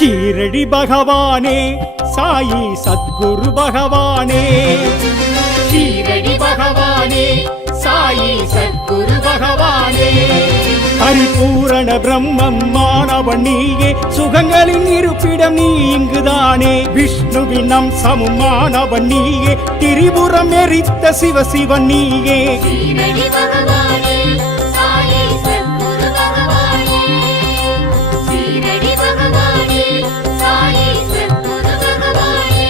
ஷீரடி பகவானே சாயி சத்குரு பகவானே ஷீரடி பகவானே சாயி சத்குரு பகவானே பரிபூரண பிரம்மம் மாணவன் நீயே சுகங்களின் இருப்பிடம் நீ இங்குதானே விஷ்ணுவின் அம்சமும் மாணவன் நீயே திரிபுரம் எரித்த சிவசிவன் நீயே ஷீரடி பகவானே சாயி சத்குரு பகவானே ஷீரடி பகவானே சாயி சத்குரு பகவானே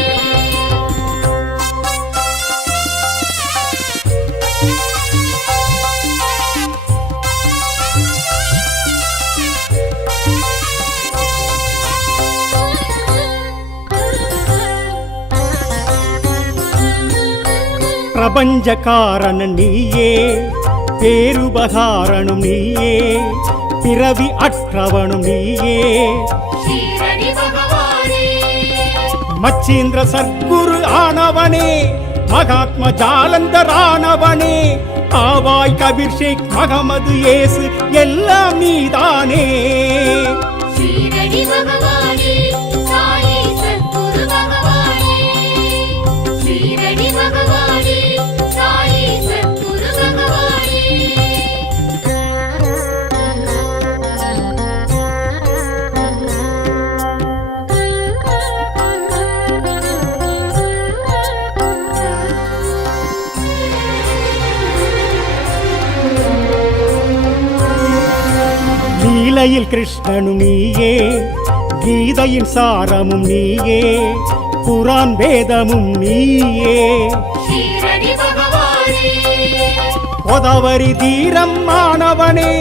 பிரபஞ்ச காரணன் நீயே பேருபகாரனும் நீயே பிறவி அற்றவனும் நீயே ஷீரடி பகவானே மச்சீந்திர சத்குரு ஆனவனே மகாத்மா ஜாலந்தர் ஆனவனே ஆவாய் கபீர் ஷேக் மகமது இயேசு எல்லாம் நீதானே ஷீரடி பகவானே சாயி சத்குரு பகவானே ஷீரடி பகவானே சாயி சத்குரு பகவானே லீலையில் கிருஷ்ணனும் நீயே கீதையின் சாரமும் நீயே புரான் வேதமும் நீயே ஷீரடி பகவானே கோதாவரி தீரம் ஆனவனே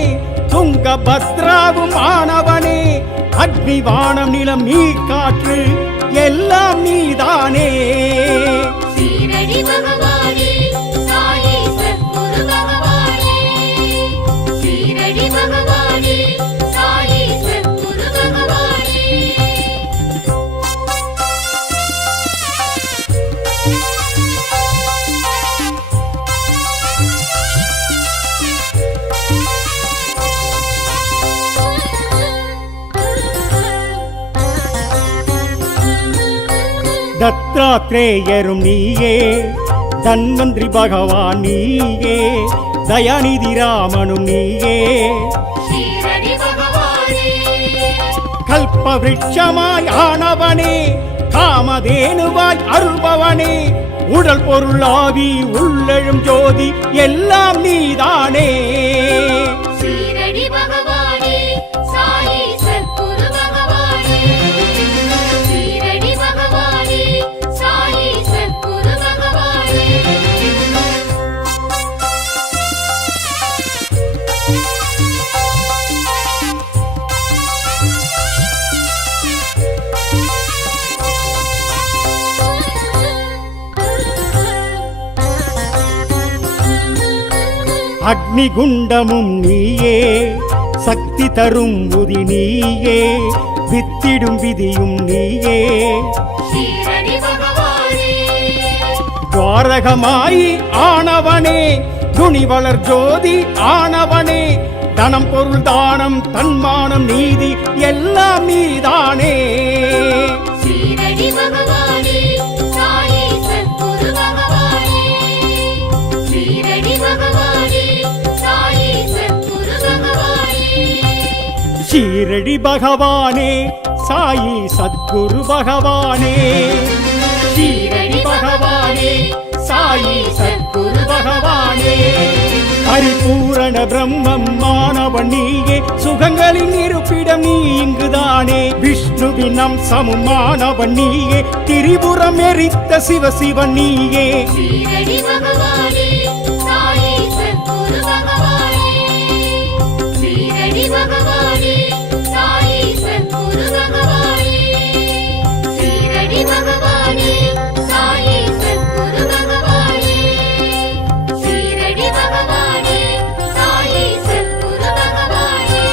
துங்கபத்ராவும் ஆனவனே அக்னி வானம் நிலம் நீர் காற்று எல்லாம் நீதானே ஷீரடி பகவானே சாயி சத்குரு பகவானே ஷீரடி பகவானே சாயி சத்குரு பகவானே தத்தாத்ரேயரும் நீயே தன்வந்திரி பகவான் நீயே தயாநிதி ராமனும் நீயே ஷீரடி பகவானே கல்ப விருட்சமாய் ஆனவனே காமதேனுவாய் அருள்பவனே உடல் பொருள் ஆவி உள்ளெழும் ஜோதி எல்லாம் நீதானே ஷீரடி பகவானே சாயி சத்குரு பகவானே ஷீரடி பகவானே சாயி சத்குரு பகவானே அக்னி குண்டமும் நீயே சக்தி தரும் உதி நீயே வித்திடும் விதியும் நீயே ஷீரடி பகவானே துவாரகமாயி ஆனவனே துணிவளர் ஜோதி ஆனவனே தனம் பொருள் தானம் தன்மானம் நீதி எல்லாம் நீதானே ஷீரடி பகவானே சாயி சத்குரு பகவானே ஷீரடி பகவானே சாயி சத்குரு பகவானே ஷீரடி பகவானே சாயி சத்குரு பகவானே ஷீரடி பகவானே சாயி சத்குரு பகவானே பரிபூரண பிரம்மம் மாணவன் நீயே சுகங்களின் இருப்பிடம் நீ இங்குதானே விஷ்ணுவின் அம்சமும் மாணவன் நீயே திரிபுரம் எரித்த சிவசிவன் நீயே ஷீரடி பகவானே சாயி சத்குரு பகவானே ஷீரடி பகவானே சாயி சத்குரு பகவானே ஷீரடி பகவானே சாயி சத்குரு பகவானே ஷீரடி பகவானே சாயி சத்குரு பகவானே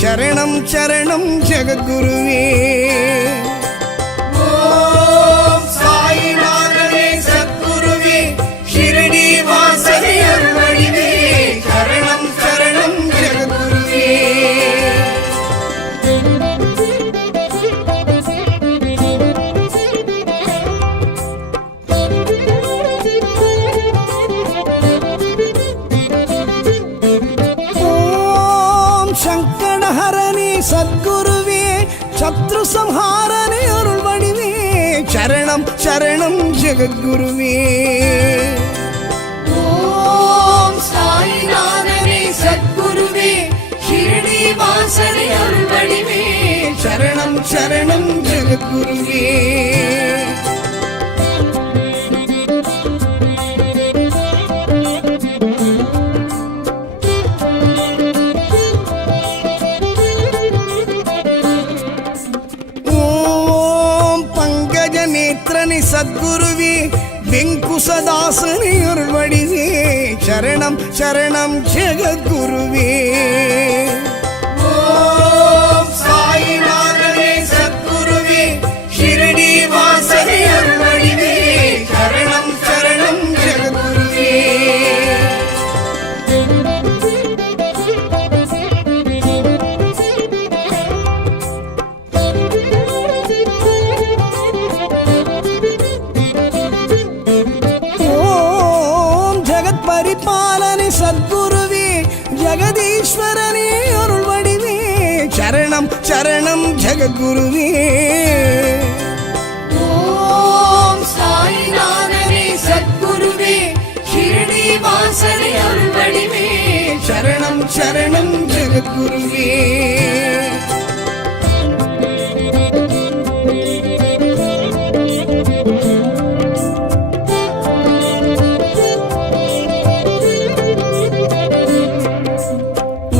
சரணம் சரணம் ஜெகத்குருவே. ஓம் சாயிநாதனே சத்குருவே ஷிரடி வாசனே அருள்வடிவே சரணம் சரணம் ஜெகத்குருவே. ஓம் சங்கடஹரணே சத்குருவே சத்ரு சம்ஹாரனே அருள் வடிவே சரணம் சரணம் ஜெகத்குருவே. ஓம் சாயிநாதனே சத்குருவே ஷிரடி வாசனே அருள்வடிவே சரணம் சரணம் ஜெகத்குருவே. ஓம் பங்கஜ நேத்ரனே சத்குருவே வெங்குசதாசனே அருள் வடிவே சரணம் சரணம் ஜெகத்குருவே. ஓம் சாயிநாதனே சத்குருவே ஷிரடி வாசனே அருள்வடிவே சரணம் சரணம் ஜெகத்குருவே. ஓம் ஜெகத் பரிபாலனே சத்குருவே ஜெகதீஸ்வரனே அருள் வடிவே சரணம் சரணம் ஜெகத்குருவே. ஓம் சாயிநாதனே சத்குருவே ஷிரடி வாசனே அருள்வடிவே சரணம் சரணம் ஜெகத்குருவே.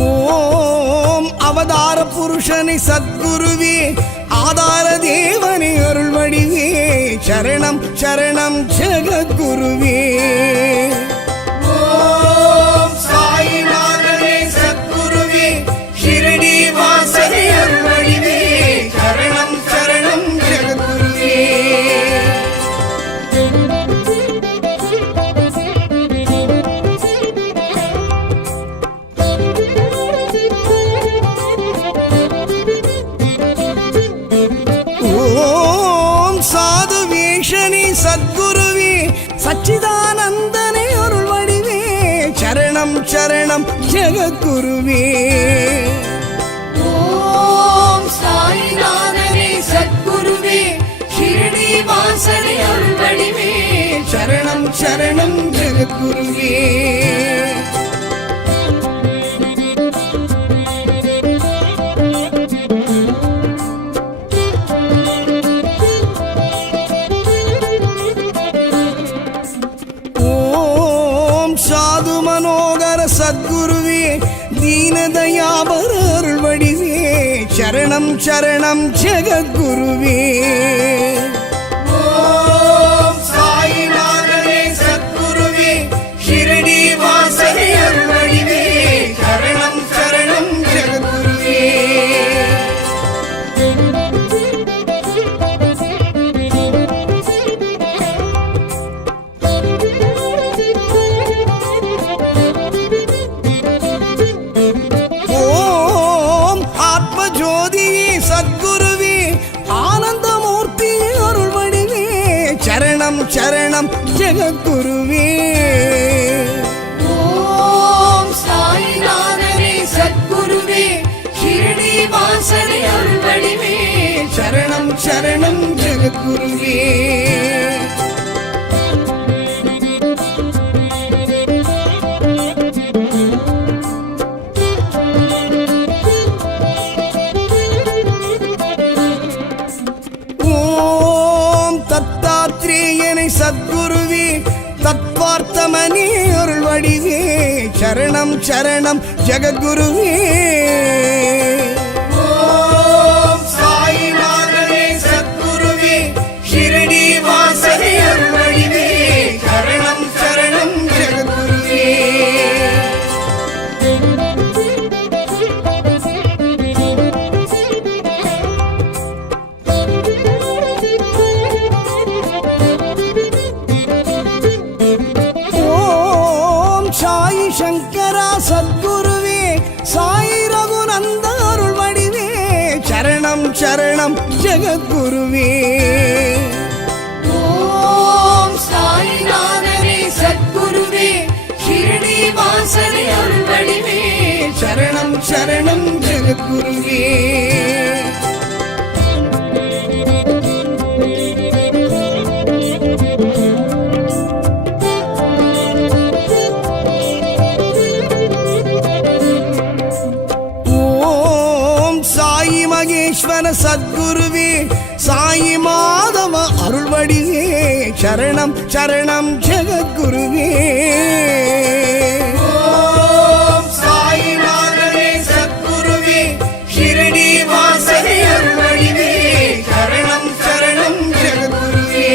ஓம் அவதார புருஷனை சத்குருவே ஆதார தேவனை அருள் வடிவே சரணம் சரணம் ஜெகத்குருவே. ஓம் சாயிநாதனே சத்குருவே ஷிரடி வாசனே அருள்வடிவே சரணம் சரணம் ஜெகத்குருவே. ஓம் சாது வேஷனே சத்குருவே சச்சிதானந்தனே அருள் வடிவே சரணம் சரணம் ஜெகத்குருவே. ஓம் சாயிநாதனே சத்குருவே ஷிரடி வாசனே அருள்வடிவே சரணம் சரணம் ஜெகத்குருவே. ஓம் சாது மனோகர சத்குருவே தீனதயாபர அருள் வடிவே சரணம் சரணம் ஜெகத்குருவே. ஓம் சாயிநாதனே சத்குருவே ஷிரடி வாசனே அருள்வடிவே சரணம் சரணம் ஜெகத்குருவே. ஓம் ஆத்ம ஜோதியே சத்குருவே ஆனந்தமூர்த்தி அருள் வடிவே சரணம் சரணம் ஜெகத்குருவே. ஓம் சாயிநாதனே சத்குருவே ஷிரடி வாசனே அருள்வடிவே சரணம் சரணம் ஜெகத்குருவே. ஓம் தத்தாத்ரேயனை சத்குருவே தத்வார்த்தமனே அருள் வடிவே சரணம் சரணம் ஜெகத்குருவே. ஓம் சாயிநாதனே சத்குருவே ஷிரடி வாசனே அருள்வடிவே சரணம் சரணம் ஜெகத்குருவே. சரணம் ஜெகத்குருவே ஓம் சாயிநாதனே சத்குருவே ஷிரடி வாசனை அருள் வடிவே சரணம் சரணம் ஜெகத்குருவே மகேஸ்வர சத்குருவே சாயி மாதவ அருள்வடிவே சரணம் சரணம் ஜெகத்குருவே ஓம் சாயிநாதனே சத்குருவே ஷிரடி வாசனை அருள் வடிவே சரணம் சரணம் ஜெகத்குருவே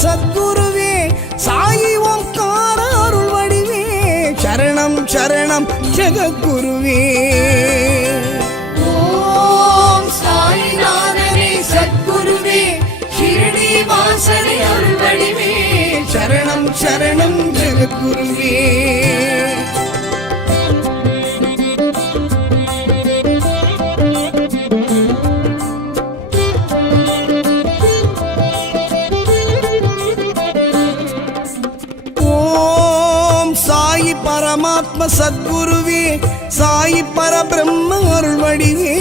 சத்குருவே சாயி ஓம்கார அருள் வடிவே சரணம் சரணம் ஜெகத்குருவே ஓம் சாயிநாதனே சத்குருவே ஷிரடி வாசனை அருள் வடிவே சரணம் சரணம் ஜெகத்குருவே பரமாத்ம சத்குருவே சாயி பரபிரம்ம அருள் வடிவே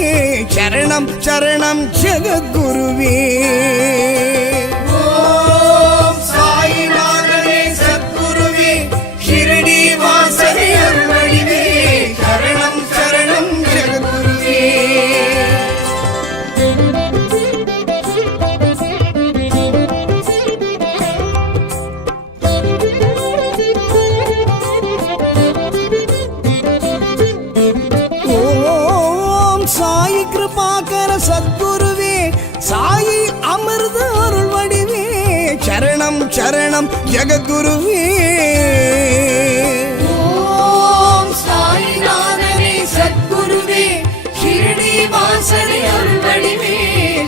சரணம் சரணம் ஜெகத்குருவே ஓம் சாயிநாதனே சத்குருவே ஷிரடி வாசனை அருள் வடிவே சரணம் சரணம் ஜெகத்குருவே சத்குருவே சாயி அமிர்த அருள் வடிவே சரணம் சரணம் ஜெகத்குருவே ஓம் சாயிநாதனே சத்குருவே ஷிரடி வாசனை அருள் வடிவே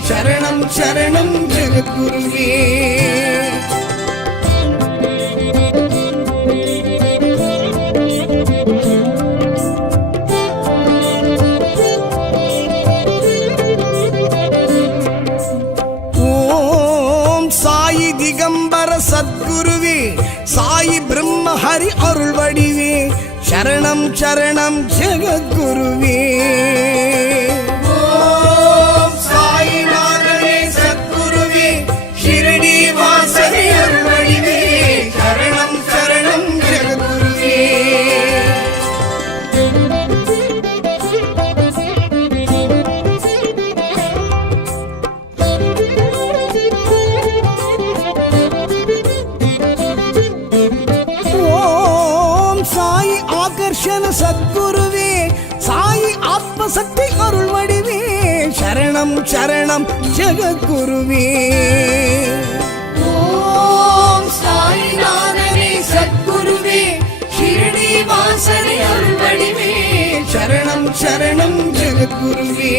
சரணம் சரணம் ஜெகத்குருவே திகம்பர சத்குருவே சாயி பிரம்ம ஹரி அருள் வடிவே சரணம் சரணம் ஜெகத்குருவே ஓம் சாயிநாதனே சத்குருவே ஷிரடி வாசனை அருள் வடிவே சரணம் சரணம் ஜெகத்குருவே சத்குருவே சாயி ஆத்மசக்தி அருள் வடிவே சரணம் சரணம் ஜெகத்குருவே ஓம் சாயிநாதனே சத்குருவே ஷிரடி வாசனை அருள் வடிவே சரணம் சரணம் ஜெகத்குருவே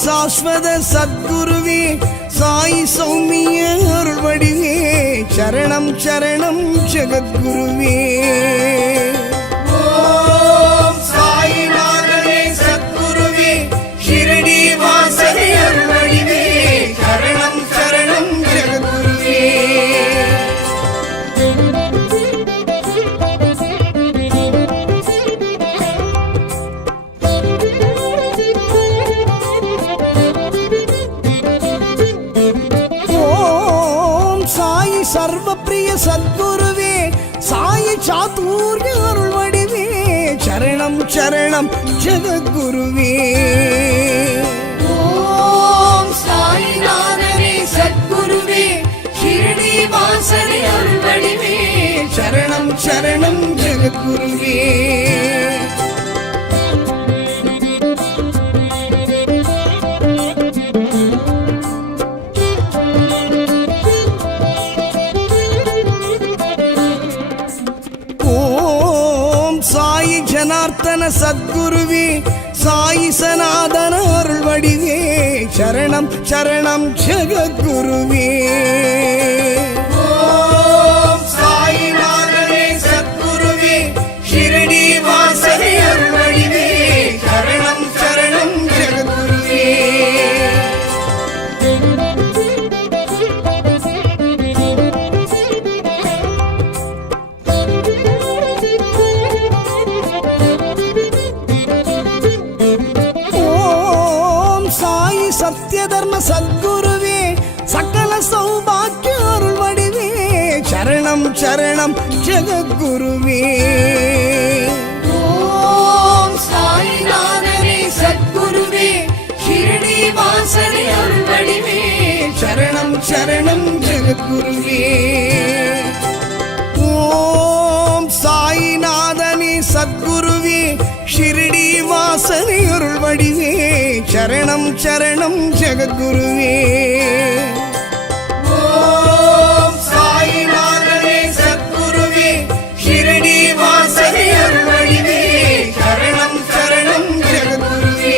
சாஸ்வத சத்குருவே சாயி சௌமிய அருள் வடிவே சரணம் சரணம் ஜெகத்குருவே ஓம் சாயிநாதனே சத்குருவே ஷிரடி வாசனை அருள் வடிவே சரணம் சரணம் ஜெகத்குருவே சர்வப்பிரிய சத்குருவே சாயி சாத்துர்ய அருள் வடிவே சரணம் சரணம் ஜெகத்குருவே ஓம் சாயிநாதனே சத்குருவே ஷிரடி வாசனை அருள் வடிவே சரணம் சரணம் ஜெகத்குருவே பிரார்த்தன சத்குருவே சாயி சனாதன அருள் வடிவே சரணம் சரணம் ஜெகத்குருவே ஓம் சாயிநாதனே சத்குருவே ஷிரடி வாசனே அருள் வடிவே சரணம் சரணம் ஜெகத்குருவே ஓம் சாயி சத்ய தர்ம சத்குருவே சகல சௌபாக்கிய அருள் வடிவே சரணம் சரணம் ஜெகத்குருவே ஓம் சாயிநாதனே சத்குருவே ஷிரடி வாசனே அருள் வடிவே சரணம் சரணம் ஜெகத்குருவே ஓம் சாயிநாதனே சத்குருவே ஷிரடி வாசனை அருள் வடிவே சரணம் சரணம் ஜெகத்குருவே ஓம் சாயிநாதனே சத்குருவே ஷிரடி வாசனே அருள் வடிவே சரணம் சரணம் ஜெகத்குருவே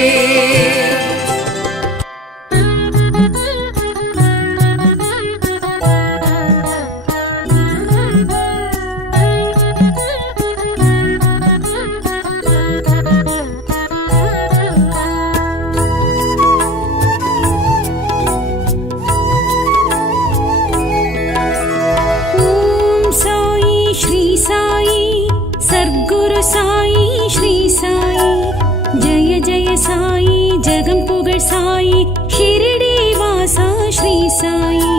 ஓம் சாயி ஸ்ரீ சாயி சத்குரு சாயி ஸ்ரீ சாயி ஜெய ஜெய சாயி ஜெகம் புகழ் சாயி ஷிரடி வாசா ஸ்ரீ சாயி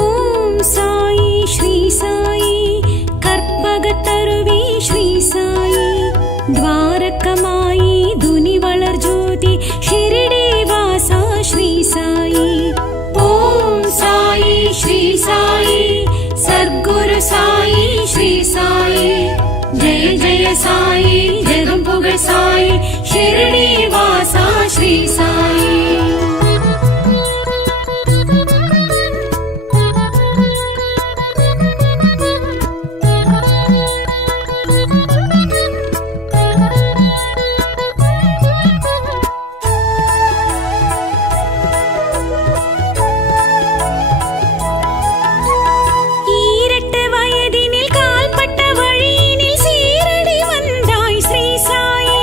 ஓம் சாயி ஸ்ரீ சாயி கற்பகத்தருவி ஸ்ரீ சாயி துவாரகமாயி துனி வளர் ஜோதி ஷிரடி வாசா ஸ்ரீ சாயி ஓம் சாயி ஸ்ரீ சாயி சத்குரு சாயி ஸ்ரீ சாயி ஜெய ஜெய சாயி ஜெகம் புகழ் சாயி ஷிரடி வாசா ஸ்ரீ சாயி ஈரட்டு வயதினில் கால்பட்ட வழியினில் சீரடி வந்தாய் ஸ்ரீ சாயி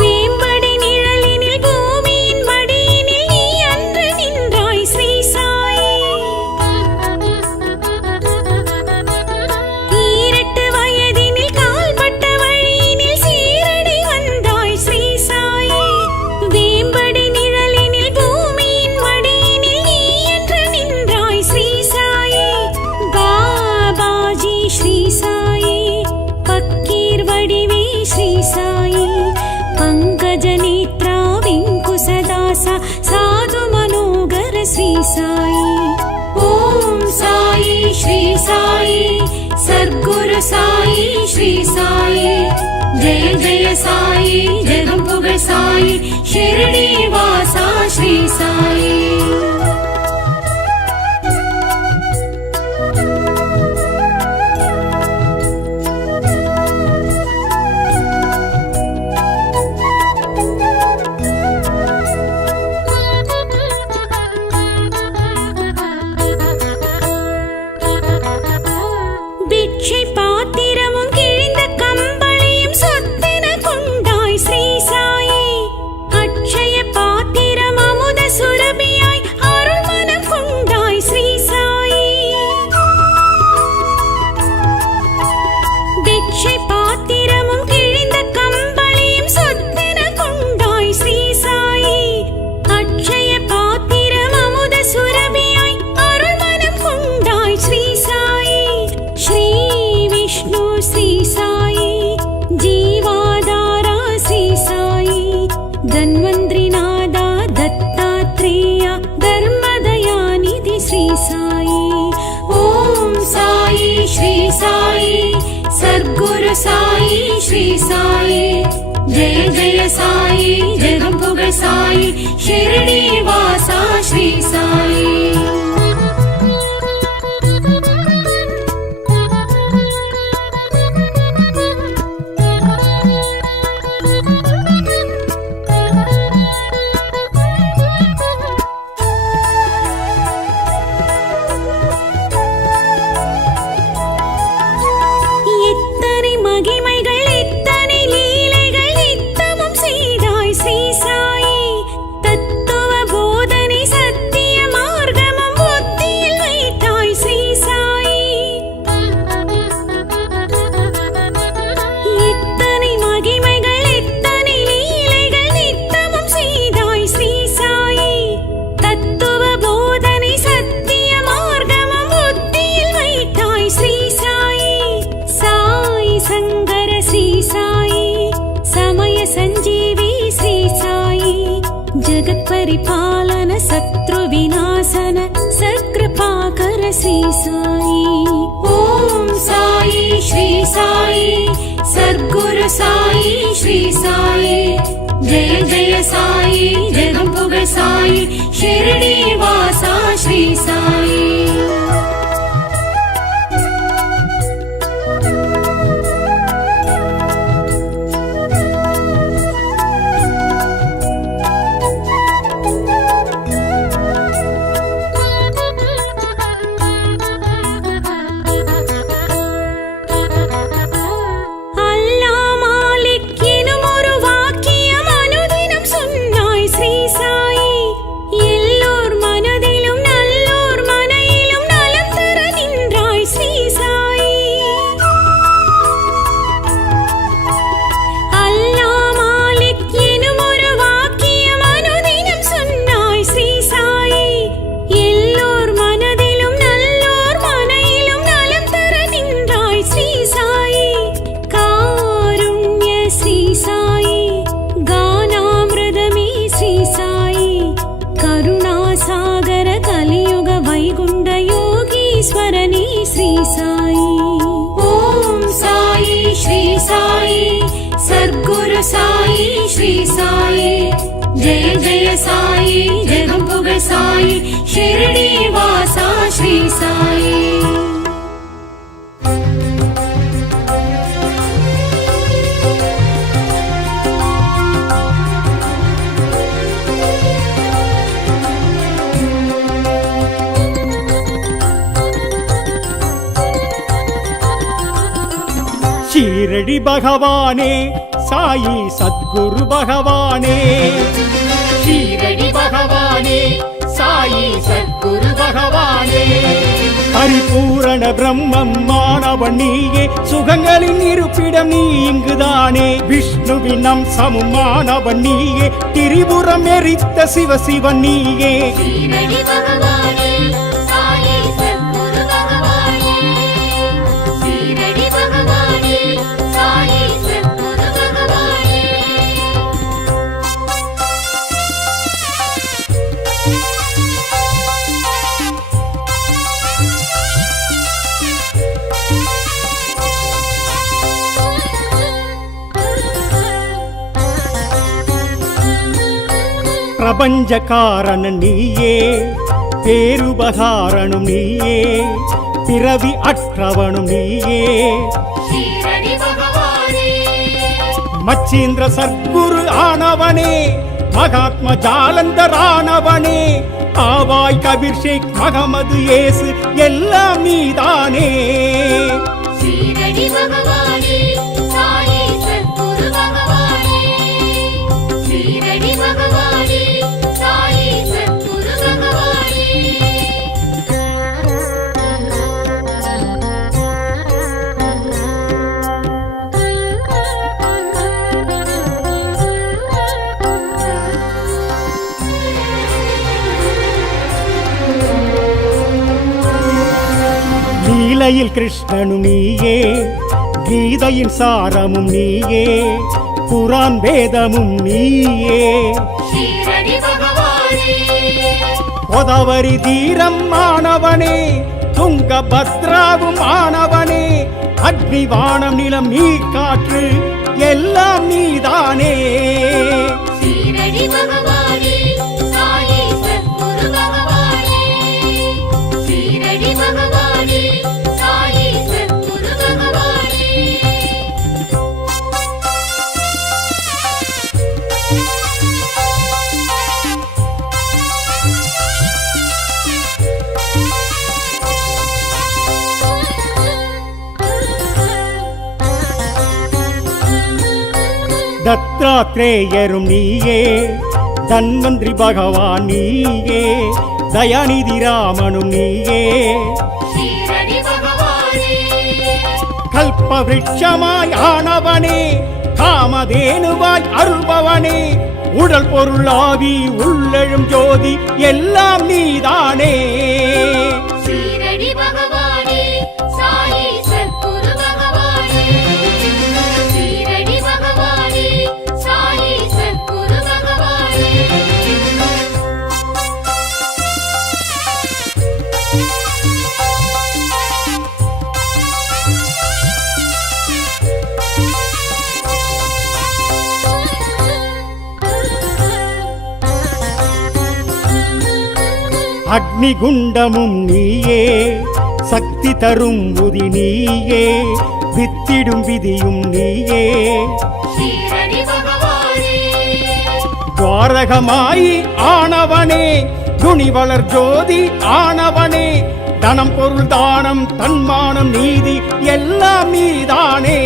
வேம்படி நிழலினில் பூமியின் மடியினில் நீ அன்று நின்றாய் ஸ்ரீ சாயி ஈரட்டு வயதினில் கால்பட்ட வழியினில் சீரடி வந்தாய் ஸ்ரீ சாயி வேம்படி நிழலினில் பூமியின் மடியினில் நீ அன்று நின்றாய் ஸ்ரீ சாயி பாபாஜி ஸ்ரீ சாயி பக்கீர் வடிவே ஸ்ரீ சாயி பங்கஜ நேத்ரா வெங்குசதாசா சாது மனோகர ஸ்ரீ சாயி ஓம் சாயி ஸ்ரீ சாயி சத்குரு சாயி ஸ்ரீ சாயி ஜெய ஜெய சாயி ஜெகம் புகழ் சாயி ஷிரடி வாசா ஸ்ரீ சாயி பிட்சை பாத்திரமும் கிழிந்த கம்பளியும் சொத்தென கொண்டாய் ஸ்ரீ சாயி அட்சய பாத்திரம் அமுத சுரபியாய் அருள் மனம் கொண்டாய் ஸ்ரீ சாயி பிட்சை பாத்திரமும் கிழிந்த கம்பளியும் சொத்தென கொண்டாய் ஸ்ரீ சாயி அட்சய பாத்திரம் அமுத சுரபியாய் அருள் மனம் கொண்டாய் ஸ்ரீ சாயி ஸ்ரீ விஷ்ணு ஸ்ரீ சாயி ஜீவாதாரா ஸ்ரீ சாயி தன்வந்திரிநாதா தத்தாத்ரேயா தர்மதயாநிதி ஸ்ரீ சாயி ஓம் சாயி ஸ்ரீ சாயி சத்குரு சாயி ஸ்ரீ சாயி ஜெய ஜெய சாயி ஜெகம் புகழ் சாயி ஷிரடி வாசா ஸ்ரீ சாயி श्री साई ओम साई श्री साई सद्गुरु साई श्री साई जय जय साई जगम पुगळ साई शिरडी वासा श्री साई सद्गुरु साई श्री साई जय जय साई जगम पुगळ साई शिरडी वासा श्री साई ஷீரடி பகவானே சாயி சத்குரு பகவானே ஷீரடி பகவானே சாயி சத்குரு பகவானே பரிபூரண பிரம்மம் மாணவன் நீயே சுகங்களின் இருப்பிடம் நீ இங்குதானே விஷ்ணுவின் அம்சமும் மாணவன் நீயே திரிபுரம் எரித்த சிவசிவன் நீயே ஷீரடி பகவானே சாயி சத்குரு பகவானே ஷீரடி பகவானே சாயி சத்குரு பகவானே பிரபஞ்ச காரணன் நீயே பேருபகாரனும் நீயே பிறவி அற்றவனும் நீயே ஷீரடி பகவானே மச்சீந்திர சத்குரு ஆனவனே மகாத்ம ஜாலந்தரானவனே ஆவாய் கபீர் ஷேக் மகமது ஏசு எல்லாம் நீதானே ஷீரடி பகவானே சாயி சத்குரு பகவானே ஷீரடி பகவானே சாயி சத்குரு பகவானே லீலையில் கிருஷ்ணனும் நீயே கீதையின் சாரமும் நீயே புரான் வேதமும் நீயே ஷீரடி பகவானே கோதாவரி தீரம் ஆனவனே துங்கபத்ராவும் ஆனவனே அக்னி வானம் நிலம் நீர் காற்று எல்லாம் நீதானே ஷீரடி பகவானே சாயி சத்குரு பகவானே ஷீரடி பகவானே சாயி சத்குரு பகவானே தத்தாத்ரேயரும் நீயே தன்வந்திரி பகவான் நீயே தயாநிதி ராமனும் நீயே ஷீரடி பகவானே கல்ப விருட்சமாய் ஆனவனே காமதேனுவாய் அருள்பவனே உடல் பொருள் ஆவி உள்ளெழும் ஜோதி எல்லாம் நீதானே ஷீரடி பகவானே சாயி சத்குரு பகவானே ஷீரடி பகவானே சாயி சத்குரு பகவானே அக்னி குண்டமும் நீயே, சக்தி தரும் உதி நீயே, வித்திடும் விதியும் நீயே. ஷீரடி பகவானே துவாரகமாயி ஆனவனே, துணிவளர் ஜோதி ஆனவனே, தனம் பொருள் தானம் தன்மானம் நீதி எல்லாம் நீதானே.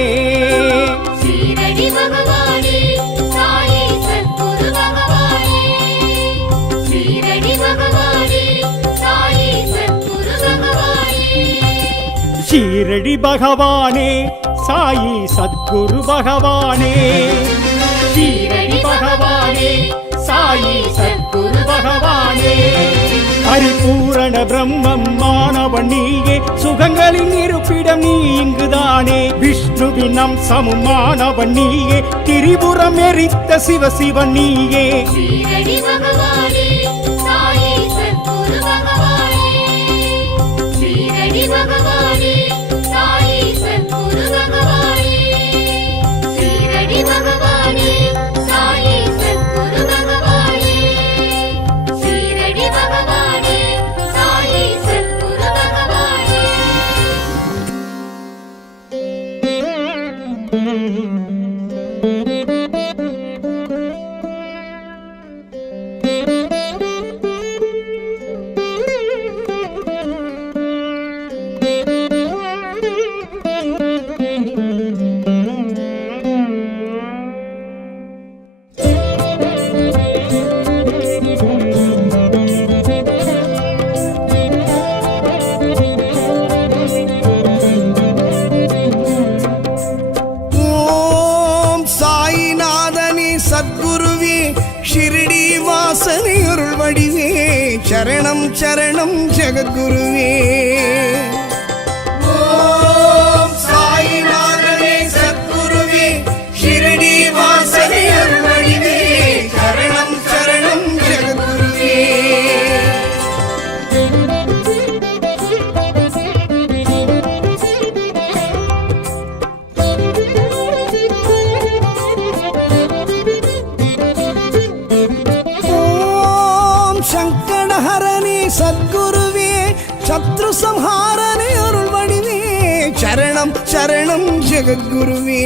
ஷீரடி பகவானே சாயி சத்குரு பகவானே, ஷீரடி பகவானே சாயி சத்குரு பகவானே. ஷீரடி பகவானே சாயி சத்குரு பகவானே, ஷீரடி பகவானே சாயி சத்குரு பகவானே. பரிபூரண பிரம்மம் மாணவன் நீயே, சுகங்களின் இருப்பிடம் நீ இங்குதானே. விஷ்ணுவின் அம்சமும் மாணவன் நீயே, திரிபுரம் எரித்த சிவசிவன் நீயே. ஷீரடி பகவானே சாயி சத்குரு பகவானே, ஷீரடி பகவானே சாயி சத்குரு பகவானே, ஷீரடி பகவானே சாயி சத்குரு பகவானே, ஷீரடி பகவானே சாயி சத்குரு பகவானே. ஓம் சாயிநாதனே சத்குருவே, ஷிரடி வாசனை அருள் வடிவே, சரணம் சரணம் ஜெகத்குருவே. ஓம் சாயிநாதனே சத்குருவே, ஷிரடி வாசனை அருள் வடிவே, சரணம் சரணம் ஜெகத்குருவே. ஓம் சங்கடஹரனே சத்குருவே, சத்ரு சம்ஹாரனே அருள் வடிவே, சரணம் சரணம் ஜெகத்குருவே.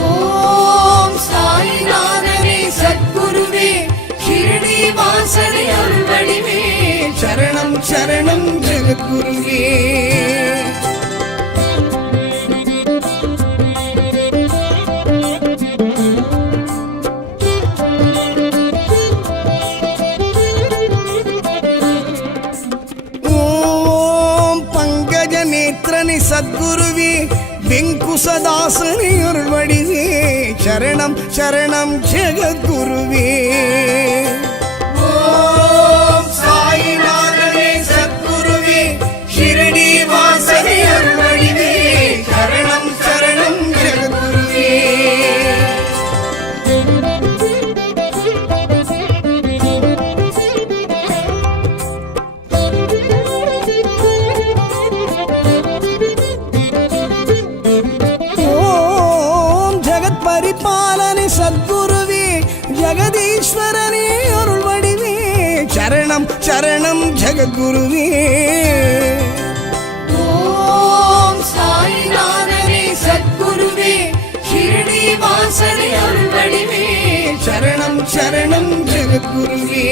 ஓம் சாயிநாதனே சத்குருவே, ஷிரடி வாசனை அருள் வடிவே, சரணம் சரணம் ஜெகத்குருவே. ஓம் பங்கஜ நேத்திரனே சத்குருவே, வெங்குசதாசனே அருள் வடிவே, சரணம் சரணம் ஜெகத்குருவே. ஓம் சாயிநாதனே சத்குருவே, ஷிரடி வாசனை அருள் வடிவே, சரணம் சரணம் ஜெகத்குருவே. ஓம் ஜெகத் பரிபாலனே சத்குருவே, ஜெகதீஸ்வரனே அருள் வடிவே, சரணம் சரணம் ஜெகத்குருவே. ஓம் சாயிநாதனே சத்குருவே, ஷிரடி வாசனை அருள் வடிவே, சரணம் சரணம் ஜெகத்குருவே.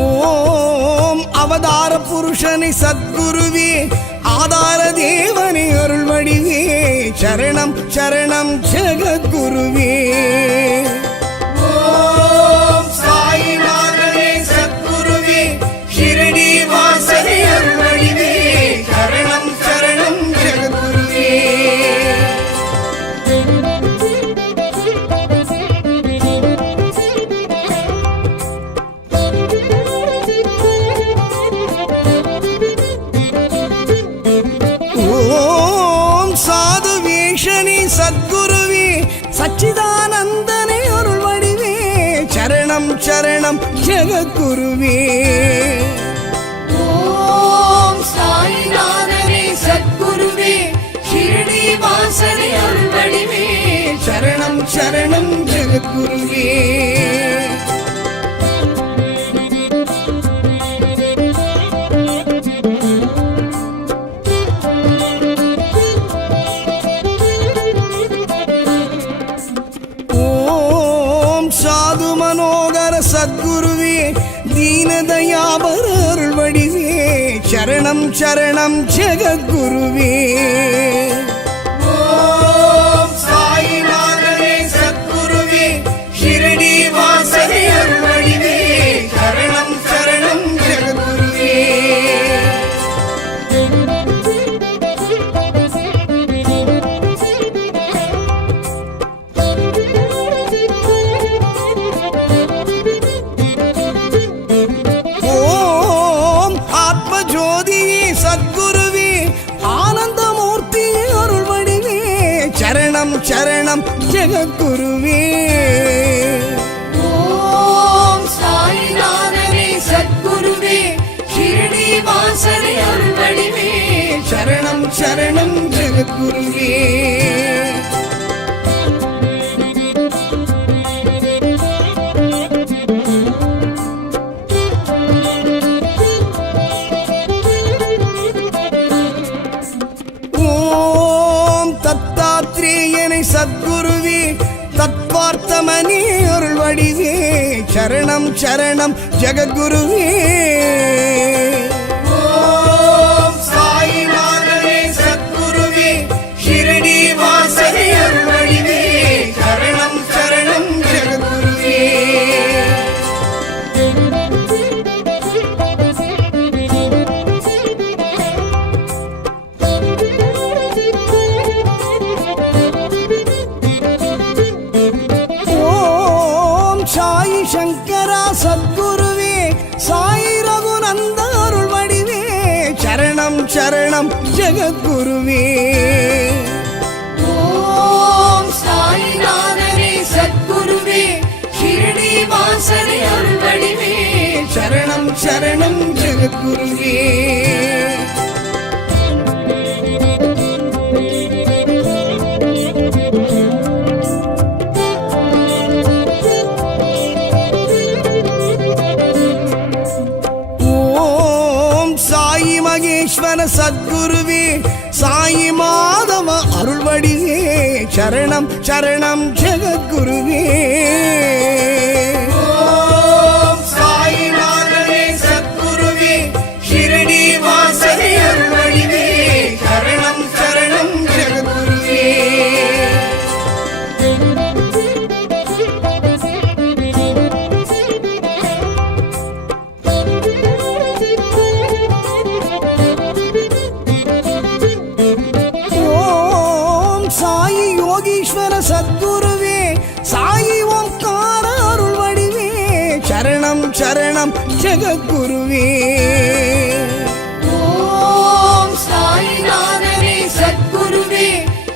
ஓம் அவதார புருஷனை சத்குருவே, ஆதார தேவனை அருள் வடிவே, சரணம் சரணம் ஜெகத்குருவே. ஓம் சாயிநாதனே சத்குருவே, ஷிரடி வாசனை அருள் வடிவே, சரணம் சரணம் ஜெகத்குருவே. ஓம் சாது வேஷனே சத்குருவே, சச்சிதானந்தனே அருள் வடிவே, சரணம் சரணம் ஜெகத்குருவே. ஓம் சாயிநாதனே சத்குருவே ஷிரடி வாசனே அருள் வடிவே சரணம் சரணம் ஜெகத்குருவே சாது மனோகர சத்குருவே தீனதயாபர அருள் வடிவே சரணம் சரணம் ஜெகத்குருவே ஓம் சாயிநாதனே சத்குருவே ஷிரடி வாசனே அருள் வடிவே சரணம் சரணம் ஜெகத்குருவே ஓம் ஆத்ம ஜோதியே சத்குருவே ஆனந்தமூர்த்தி அருள் வடிவே சரணம் சரணம் ஜெகத்குருவே ஓம் சாயிநாதனே சத்குருவே ஷிரடி வாசனே அருள் வடிவே சரணம் சரணம் ஜெகத்குருவே ஓம் தத்தாத்ரேயனை சத்குருவே தத்வார்த்தமனே அருள் வடிவே சரணம் சரணம் ஜெகத்குருவே ஓம் சாயிநாதனே சத்குருவே ஷிரடி வாசனே அருள் வடிவே சரணம் சரணம் ஜெகத்குருவே ஓம் சாயி சங்கரா சத்குருவே சாயி ரகுநந்த அருள் வடிவே சரணம் சரணம் ஜெகத்குருவே ஓம் சாயிநாதனே சத்குருவே ஷிரடி வாசனே அருள் வடிவே சரணம் சரணம் ஜெகத்குருவே ஓம் சாயி மகேஸ்வர சத்குருவே சாயி மாதவ அருள் வடிவே சரணம் சரணம் ஜெகத்குருவே ஓம் சாயிநாதனே சத்குருவே ஷிரடி வாசனே அருள் வடிவே சரணம் சரணம் ஜெகத்குருவே ஓம் சாயி யோகீஸ்வர சத்குருவே சாயி ஓம்கார அருள் வடிவே சரணம் சரணம் ஜெகத்குருவே ஓம் சாயிநாதனே சத்குருவே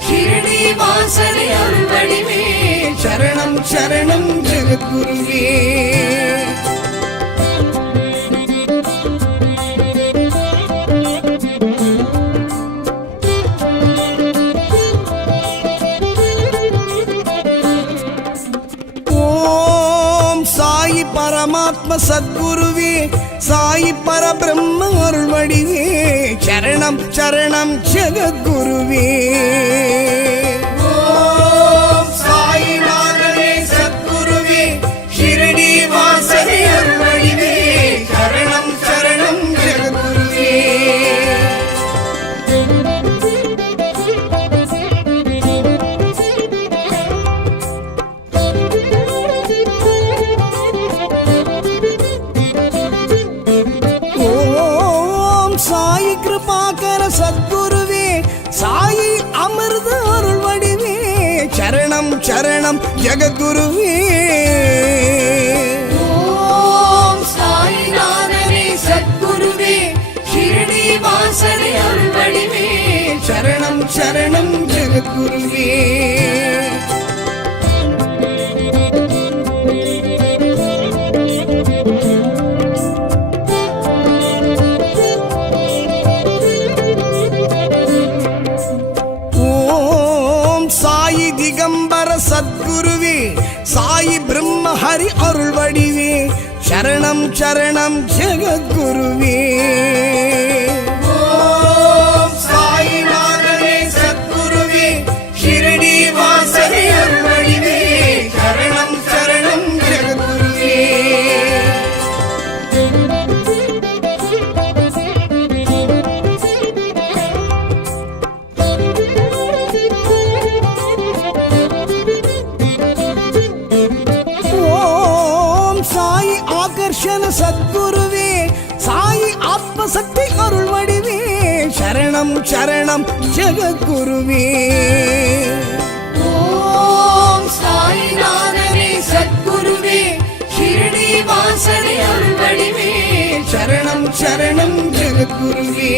ஷிரடி வாசனே அருள் வடிவே சரணம் சரணம் ஜெகத்குருவே ஓம் சாயி பரமாத்ம சத்குருவே சாயி பரபிரம்ம அருள் வடிவே சரணம் சரணம் ஜெகத்குருவே ஓம் சாயிநாதனே சத்குருவே ஷிரடி வாசனே அருள் வடிவே சரணம் சரணம் ஜெகத்குருவே ஓம் சாயி கிருபாகர சத்குருவே சாயி அமிர்த அருள் வடிவே சரணம் சரணம் ஜெகத்குருவே ஓம் சாயிநாதனே சத்குருவே ஷிரடி வாசனே அருள் வடிவே சரணம் சரணம் ஜெகத்குருவே சரணம் சரணம் ஜெகத்குருவே ஓம் சாயிநாதனே சத்குருவே ஷிரடி வாசனே அருள்வடிவே சரணம் சரணம் ஜெகத்குருவே ஓம் சாயி ஆகர்ஷண சத்குருவே சாயி ஆத்மசக்தி அருள் வடிவே சரணம் சரணம் ஜெகத்குருவே ஓம் சாயிநாதனே சத்குருவே ஷிரடி வாசனே அருள்வடிவே சரணம் சரணம் ஜெகத்குருவே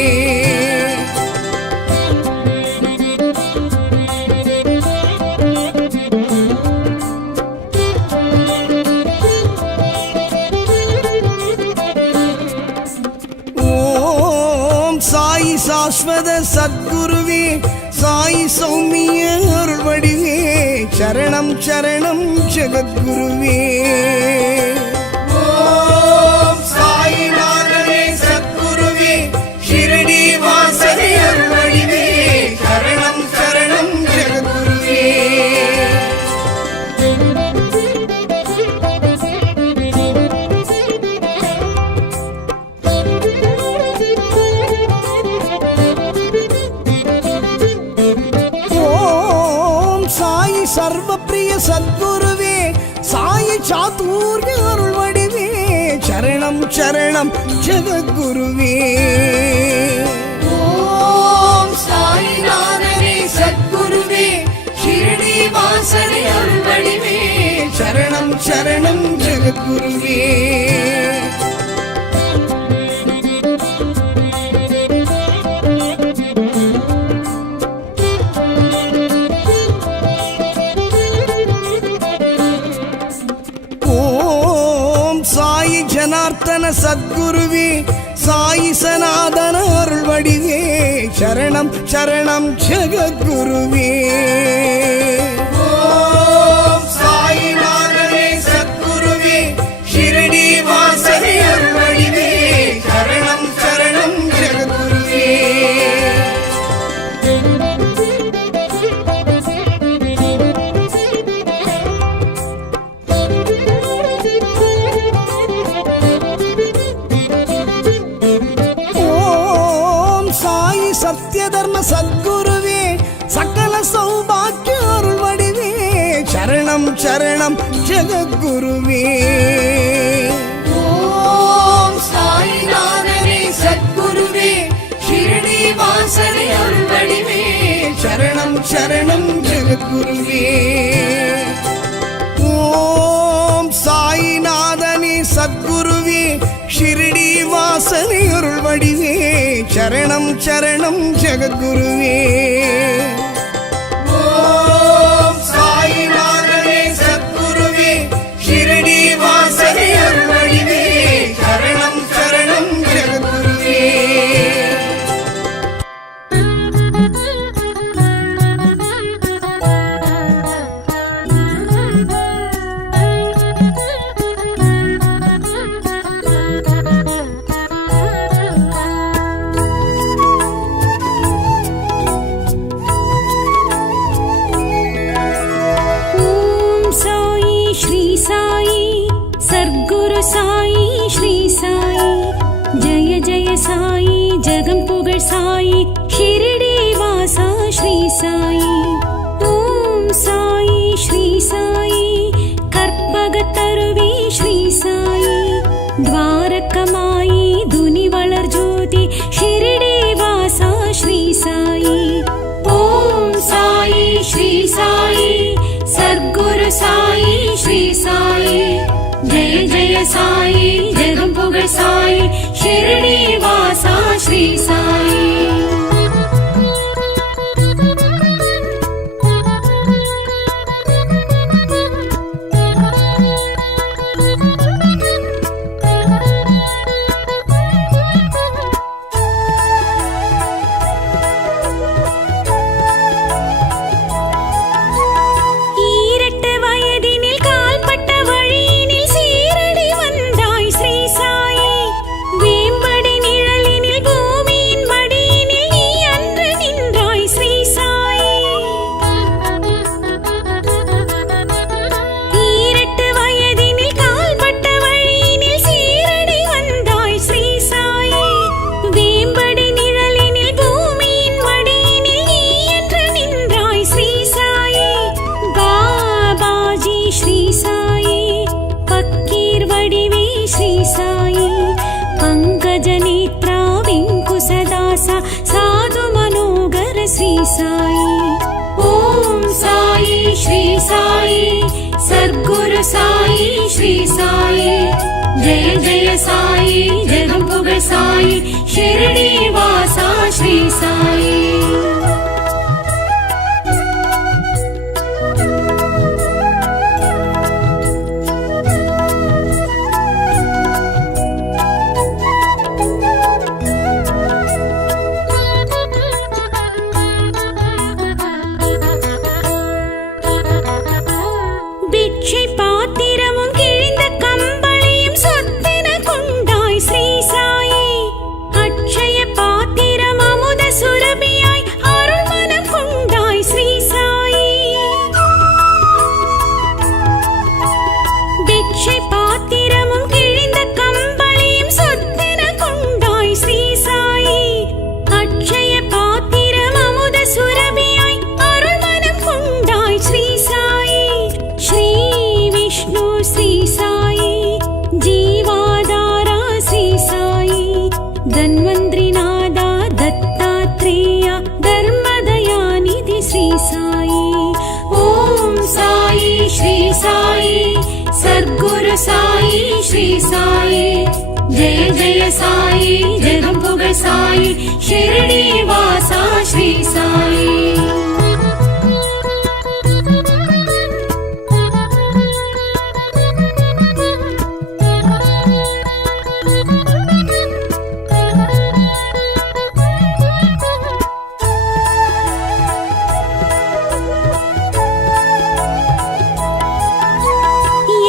ஓம் சாயி சாஸ்வத சத்குருவே சாயி சௌமிய அருள் வடிவே சரணம் சரணம் ஜெகத்குருவே ஓம் சாயிநாதனே சத்குருவே ஷிரடி வாசனே அருள்வடிவே சரணம் சரணம் ஜெகத்குருவே ஓம் சாயி சர்வப்பிரிய சத்குருவே சாயி சாத்துர்ய அருள் வடிவே சரணம் சரணம் ஜெகத்குருவே ஓம் சாயிநாதனே சத்குருவே ஷிரடி வாசனே அருள்வடிவே சரணம் சரணம் ஜெகத்குருவே ஓம் சாயி ஜனார்த்தன சத்குருவே சாயி சனாதன அருள் வடிவே சரணம் சரணம் ஜெகத்குருவே ஓம் சாயிநாதனே சத்குருவே ஷிரடி வாசனே அருள்வடிவே சரணம் சரணம் ஜெகத்குருவே ஓம் சாயி சத்ய தர்ம சத்குருவே சகல சௌபாக்கிய அருள் வடிவே சரணம் சரணம் ஜெகத்குருவே ஓம் சாயிநாதனே சத்குருவே ஷிரடி வாசனே அருள்வடிவே சரணம் சரணம் ஜெகத்குருவே ஓம் சாயிநாதனே சத்குருவே ஷிரடி வாசனே அருள் வடிவே சரணம் சரணம் ஜெகத்குருவே ஓம் சாயிநாதனே சத்குருவே ஷிரடி வாசனே அருள்வடிவே சரணம் சரணம் ஜெகத்குருவே ஓம் சாயி ஸ்ரீ சாயி சர்க்குரு சாயி ஸ்ரீ சாயி ஜெய ஜெய சாயி ஜெகம் புகழ் சாயி ஷிரடி வாசா ஸ்ரீ சாயி ஓம் சாயி ஸ்ரீ சாயி கற்பகத்தருவி ஸ்ரீ சாயி துவாரகமாயி துனி வளர் ஜோதி ஷிரடி வாசா ஸ்ரீ சாயி ஓம் சாயி ஸ்ரீ சாயி சர்க்குரு சாயி ஸ்ரீ சாயி ஜெய ஜெய சாயி ஜெகம் புகழ் சாயி ஷிரடி வாசா ஸ்ரீ சாயி ஈரட்டு வயதினில் கால்பட்ட வழியினில் சீரடி வந்தாய் ஸ்ரீ श्री साई ओम साई श्री साई सद्गुरु साई श्री साई जय जय साई जगं पुगळ साई शिरडी वासा श्री साई भिक्षै पाத்திரமும் கிழிந்த கம்பளியும் சொத்தென கொண்டாய் ஸ்ரீ சாயி அட்சய பாத்திரம் அமுத சுரபியாய் அருள் மனம் கொண்டாய் ஸ்ரீ சாயி भिक्षை பாத்திரமும் கிழிந்த கம்பளியும் சொத்தென கொண்டாய் ஸ்ரீ சாயி அட்சய பாத்திரம் அமுத சுரபியாய் அருள் மனம் கொண்டாய் ஸ்ரீ சாயி श्री विष्णु श्री साई जीवाधारा श्री साई धन्वन्त्रिनादा दत्तात्रेय धर्मदयानिधि श्री साई ओम साई श्री साई सद्गुरु साई श्री साई जय जय साई जगं पुगळ साई शिरडी वासा श्री साई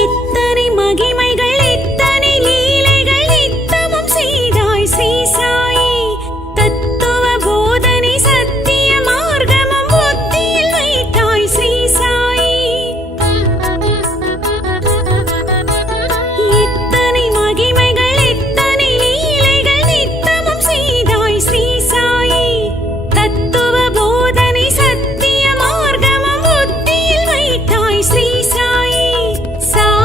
எத்தனை மகிமைகள் எத்தனை லீலைகள் நித்தமும் செய்தாய் ஸ்ரீ சாயி தத்துவ போதனை சத்திய மார்க்கமும் புத்தியில் வைத்தாய் ஸ்ரீ சாயி எத்தனை மகிமைகள் எத்தனை லீலைகள் நித்தமும் செய்தாய் ஸ்ரீ சாயி தத்துவ போதனை சத்திய மார்க்கமும் புத்தியில் வைத்தாய் ஸ்ரீ சாயி साई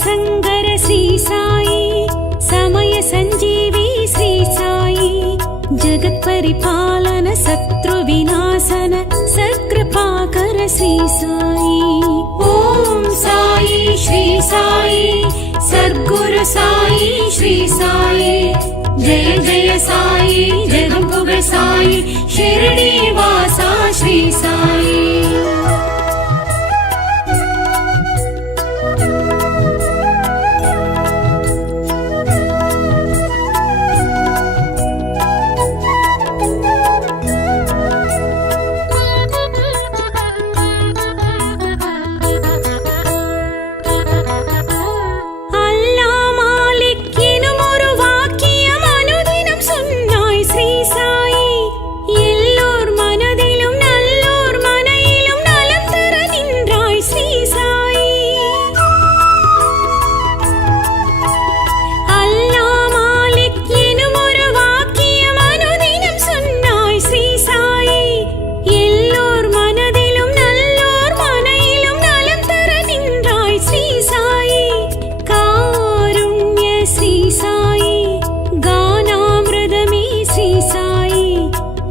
संगर श्री साई समय संजीवी श्री साई जगत परिपालन शत्रु विनाशन सत्कृपाकर श्री साई ओम साई श्री साई सद्गुरु साई श्री साई जय जय साई जगं पुगळ साई शिरडी वासा श्री साई அல்லாஹ் மாலிக் எனும் ஒரு வாக்கியம் அனுதினம் சொன்னாய் ஸ்ரீ சாயி எல்லோர் மனதிலும் நல்லோர் மனையிலும் நலம் தர நின்றாய் ஸ்ரீ சாயி அல்லாஹ் மாலிக் எனும் ஒரு வாக்கியம் அனுதினம் சொன்னாய் ஸ்ரீ சாயி எல்லோர் மனதிலும் நல்லோர் மனையிலும் நலம் தர நின்றாய் ஸ்ரீ சாயி காருண்ய ஸ்ரீ சாயி கானாமிருதமே ஸ்ரீ சாயி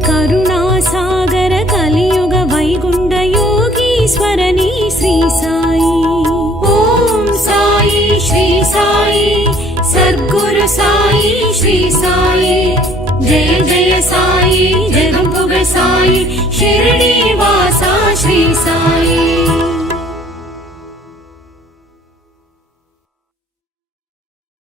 கருணாசாகர கலியுக வைகுண்ட யோகீஸ்வரனே ஸ்ரீ சாயி ஓம் சாயி ஸ்ரீ சாயி சத்குரு சாயி ஸ்ரீ சாயி ஜெய ஜெய சாயி ஜெகம் புகழ் சாயி शिरडी